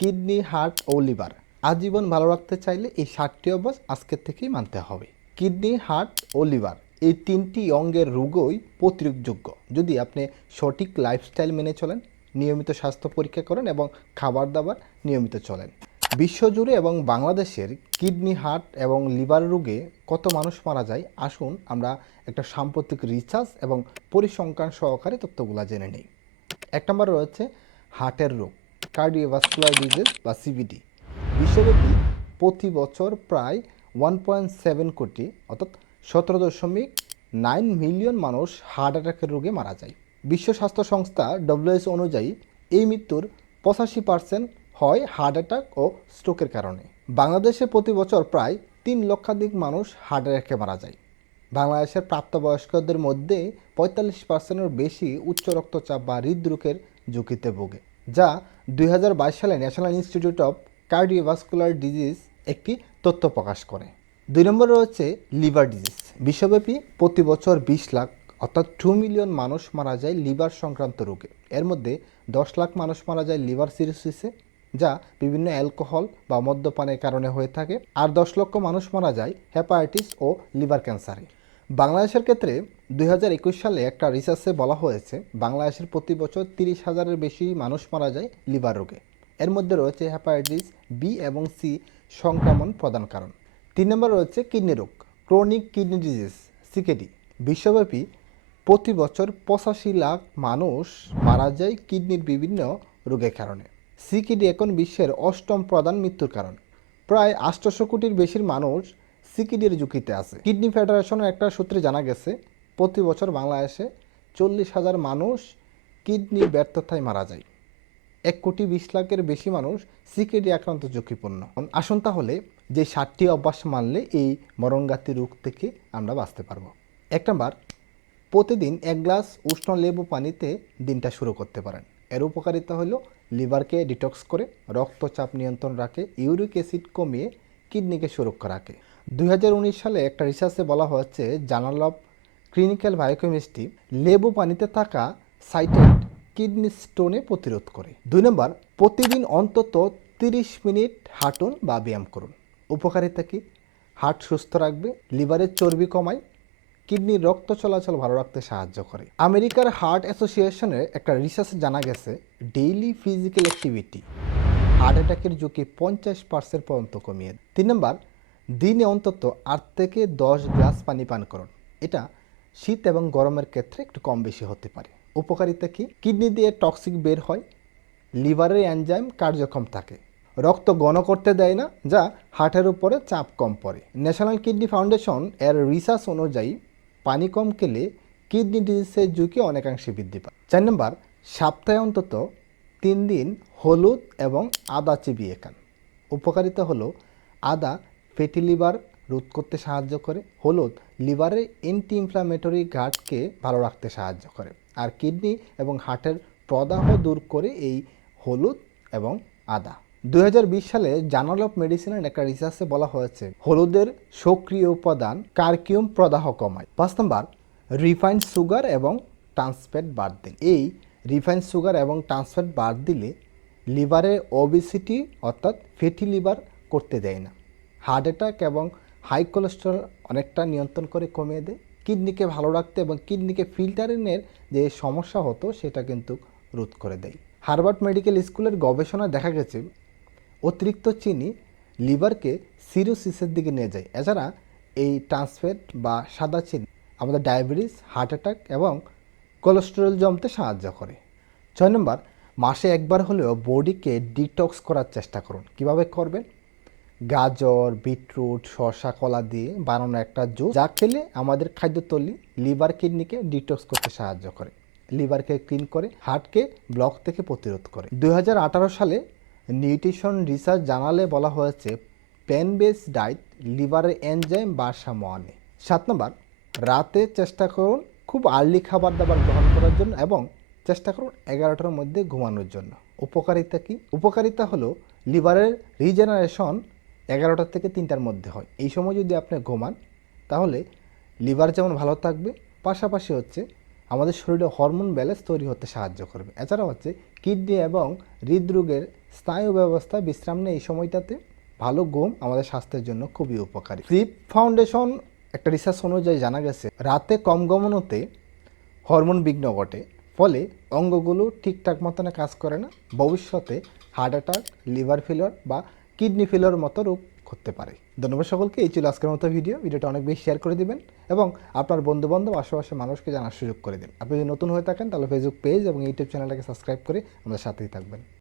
Kidney, heart ও liver আজীবন ভালো রাখতে চাইলে এই 7টি অভ্যাস আজকের থেকেই মানতে হবে। কিডনি, হার্ট ও লিভার এই 3টি অঙ্গের রোগই প্রতিরোধযোগ্য যদি আপনি সঠিক লাইফস্টাইল মেনে চলেন, নিয়মিত স্বাস্থ্য পরীক্ষা করেন এবং খাবার দাবার নিয়মিত চলেন। বিশ্বজুড়ে এবং বাংলাদেশের কিডনি, হার্ট এবং লিভার রোগে কত মানুষ মারা যায়, আসুন আমরা একটা সাম্প্রতিক রিসার্চ এবং পরিসংখ্যান সহকারে তথ্যগুলো জেনে নিই। 1 নম্বরে রয়েছে হার্টের রোগ, কার্ডিওভাস্কুলার ডিজিজ বা সিভিডি। বিশ্বব্যাপী প্রতি বছর প্রায় 1.7 কোটি অর্থাৎ 17.9 মিলিয়ন মানুষ হার্ট অ্যাটাকের রোগে মারা যায়। বিশ্ব স্বাস্থ্য সংস্থা WHO অনুযায়ী এই মৃত্যুর 85% হয় হার্ট অ্যাটাক ও স্ট্রোকের কারণে। বাংলাদেশে প্রতি বছর প্রায় 3 লক্ষাধিক মানুষ হার্ট অ্যাটাকে মারা যায়। বাংলাদেশের প্রাপ্তবয়স্কদের মধ্যে 45%-এর বেশি উচ্চ রক্তচাপ বা হৃদরোগের ঝুঁকিতে ভোগে, যা 2022 সালে national institute of cardiovascular disease একটি তথ্য প্রকাশ করে। 2 নম্বরে রয়েছে লিভার ডিজিজ। বিশ্বব্যাপী প্রতি বছর 20 লাখ অর্থাৎ 2 মিলিয়ন মানুষ মারা যায় লিভার সংক্রান্ত রোগে। এর মধ্যে 10 লাখ মানুষ মারা যায় লিভার সিরোসিসে, যা বিভিন্ন অ্যালকোহল বা মদ্যপানের কারণে হয়ে থাকে, আর 10 লক্ষ মানুষ মারা যায় হেপাটাইটিস ও লিভার ক্যান্সারে। বাংলাদেশের ক্ষেত্রে 2021 সালে একটা রিসার্চে বলা হয়েছে বাংলাদেশের প্রতি বছর 30,000-এর বেশি মানুষ মারা যায় লিভার রোগে। এর মধ্যে রয়েছে হেপাটাইটিস বি এবং সি সংক্রমণ প্রধান কারণ। 3 নম্বর রয়েছে কিডনি রোগ, ক্রনিক কিডনি ডিজিজ সিকেডি। বিশ্বব্যাপী প্রতি বছর 85 লাখ মানুষ মারা যায় কিডনির বিভিন্ন রোগের কারণে। সিকেডি এখন বিশ্বের 8ম প্রধান মৃত্যুর কারণ। প্রায় 800 কোটির বেশি মানুষ সিকিডির ঝুঁকিতে আছে। কিডনি ফেডারেশনের একটা সূত্রে জানা গেছে প্রতি বছর বাংলাদেশে 40,000 মানুষ কিডনি ব্যর্থতায় মারা যায়। 1,20,00,000-এর বেশি মানুষ সিকিডি আক্রান্ত ঝুঁকিপূর্ণ। আসুন তাহলে যে 7টি অভ্যাস মানলে এই মরণঘাতী রোগ থেকে আমরা বাঁচতে পারবো। 1 নম্বর, প্রতিদিন 1 গ্লাস উষ্ণ লেবু পানিতে দিনটা শুরু করতে পারেন। এর উপকারিতা হলো লিভারকে ডিটক্স করে, রক্তচাপ নিয়ন্ত্রণ রাখে, ইউরিক অ্যাসিড কমিয়ে কিডনিকে সুরক্ষা রাখে। 2019 সালে একটা রিসার্চে বলা হচ্ছে জার্নাল অফ ক্লিনিক্যাল বায়োকেমিস্ট্রি লেবু পানিতে থাকা সাইটেট কিডনি স্টোনে প্রতিরোধ করে। 2 নম্বর, প্রতিদিন অন্তত 30 মিনিট হাঁটুন বা ব্যায়াম করুন। উপকারিতা কি? হার্ট সুস্থ রাখবে, লিভারের চর্বি কমায়, কিডনির রক্ত চলাচল ভালো রাখতে সাহায্য করে। আমেরিকার হার্ট অ্যাসোসিয়েশনের একটা রিসার্চে জানা গেছে ডেইলি ফিজিক্যাল অ্যাক্টিভিটি হার্ট অ্যাটাকের ঝুঁকি 50% পর্যন্ত কমিয়ে। 3 নম্বর, দিনে অন্তত 8 থেকে 10 গ্লাস পানি পান করুন। এটা শীত এবং গরমের ক্ষেত্রে একটু কম বেশি হতে পারে। উপকারিতা কি? কিডনি দিয়ে টক্সিক বের হয়, লিভারের এনজাইম কার্যক্ষম থাকে, রক্ত ঘন করতে দেয় না, যা হার্টের উপরে চাপ কম পড়ে। ন্যাশনাল কিডনি ফাউন্ডেশন এর রিসার্চ অনুযায়ী পানি কম খেলে কিডনি ডিজিজের ঝুঁকি অনেকাংশে বৃদ্ধি পায়। 4 নম্বর, সপ্তাহে অন্তত 3 দিন হলুদ এবং আদা চিবিয়ে খান। উপকারিতা হলো আদা ফ্যাটি লিভার রোধ করতে সাহায্য করে, হলুদ লিভারের অ্যান্টি ইনফ্লামেটরি ঘাটকে ভালো রাখতে সাহায্য করে, আর কিডনি এবং হার্টের প্রদাহ দূর করে এই হলুদ এবং আদা। 2020 সালে জার্নাল অফ মেডিসিনের একটা রিসার্চে বলা হয়েছে হলুদের সক্রিয় উপাদান কারকিউম প্রদাহ কমায়। 5 নম্বর, রিফাইন্ড সুগার এবং ট্রান্সফ্যাট বাদ দিন। এই রিফাইন্ড সুগার এবং ট্রান্সফ্যাট বাদ দিলে লিভারের ওবেসিটি অর্থাৎ ফ্যাটি লিভার করতে দেয় না, হার্ট অ্যাটাক এবং হাই কোলেস্টেরল অনেকটা নিয়ন্ত্রণ করে কমিয়ে দেয়, কিডনিকে ভালো রাখতে এবং কিডনিকে ফিল্টারিংয়ের যে সমস্যা হতো সেটা কিন্তু রোধ করে দেয়। হার্ভার্ড মেডিকেল স্কুলের গবেষণায় দেখা গেছে অতিরিক্ত চিনি লিভারকে সিরোসিসের দিকে নিয়ে যায়। এছাড়া এই ট্রান্সফ্যাট বা সাদা চিনি আমাদের ডায়াবেটিস, হার্ট অ্যাটাক এবং কোলেস্টেরল জমতে সাহায্য করে। 6 নম্বর, মাসে একবার হলেও বডিকে ডিটক্স করার চেষ্টা করুন। কিভাবে করবেন? গাজর, বিটরুট, শসা, কলা দিয়ে বানানো একটা জুস, যা খেলে আমাদের খাদ্যতলি লিভার কিডনিকে ডিটক্স করতে সাহায্য করে, লিভারকে ক্লিন করে, হার্টকে ব্লক থেকে প্রতিরোধ করে। 2018 সালে নিউট্রিশন রিসার্চ জার্নালে বলা হয়েছে প্ল্যান্ট বেসড ডায়েট লিভারের এনজাইম ভারসাম্য আনে। 7 নম্বর, রাতে চেষ্টা করুন খুব আর্লি খাবার দাবার গ্রহণ করার জন্য এবং চেষ্টা করুন 11টার মধ্যে ঘুমানোর জন্য। উপকারিতা কি? উপকারিতা হলো লিভারের রিজেনারেশন 11টা থেকে 3টার মধ্যে হয়। এই সময় যদি আপনি ঘুমান তাহলে লিভার যেমন ভালো থাকবে, পাশাপাশি হচ্ছে আমাদের শরীরে হরমোন ব্যালেন্স তৈরি হতে সাহায্য করবে। এছাড়া হচ্ছে কিডনি এবং হৃদরোগের স্নায়ু ব্যবস্থা বিশ্রাম নেয় এই সময়টাতে। ভালো ঘুম আমাদের স্বাস্থ্যের জন্য খুবই উপকারী। স্লিপ ফাউন্ডেশন একটা রিসার্চ অনুযায়ী জানা গেছে রাতে কম ঘুমানোতে হরমোন বিঘ্ন ঘটে, ফলে অঙ্গগুলো ঠিকঠাক মতনে কাজ করে না, ভবিষ্যতে হার্ট অ্যাটাক, লিভার ফেলিওর বা কিডনি ফেলিওর মতো রোগ করতে পারে। ধন্যবাদ সকলকে। এই ছিল আজকের মতো ভিডিওটা অনেক বেশি শেয়ার করে দিবেন এবং আপনার বন্ধুবান্ধব আশেপাশে মানুষকে জানার সুযোগ করে দিন। আপনি যদি নতুন হয়ে থাকেন তাহলে ফেসবুক পেজ এবং ইউটিউব চ্যানেলটাকে সাবস্ক্রাইব করে আমাদের সাথেই থাকবেন।